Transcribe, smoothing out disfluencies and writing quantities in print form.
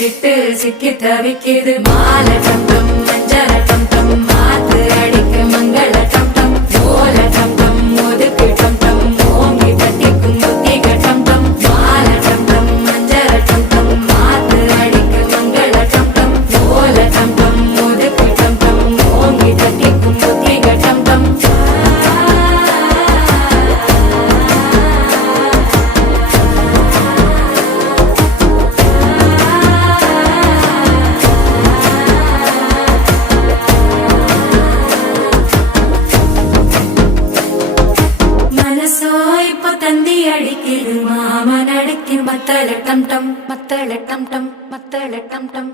விட்டு சிக்கி தவிக்குது மாலை டம் டம் மஞ்சள டம் டம் மாத்து அடிக்க மங்கள டம் டம் ஓல டம் டம் ஒதுக்கு டம் டம் ஓங்கி தட்டிக்கும் புத்திக டம் டம் மாலை டம் டம் மஞ்சள டம் டம் மாத்து அடிக்க மங்கள டம் டம் ஓல டம் டம் ஒதுக்கு டம் டம் ஓங்கி தட்டிக்கும் புத்திக டம் டம் தந்தி அடிக்குது மாமன் அடிக்கு மத்தள டம் டம் மத்தள டம் டம் மத்தள டம் டம்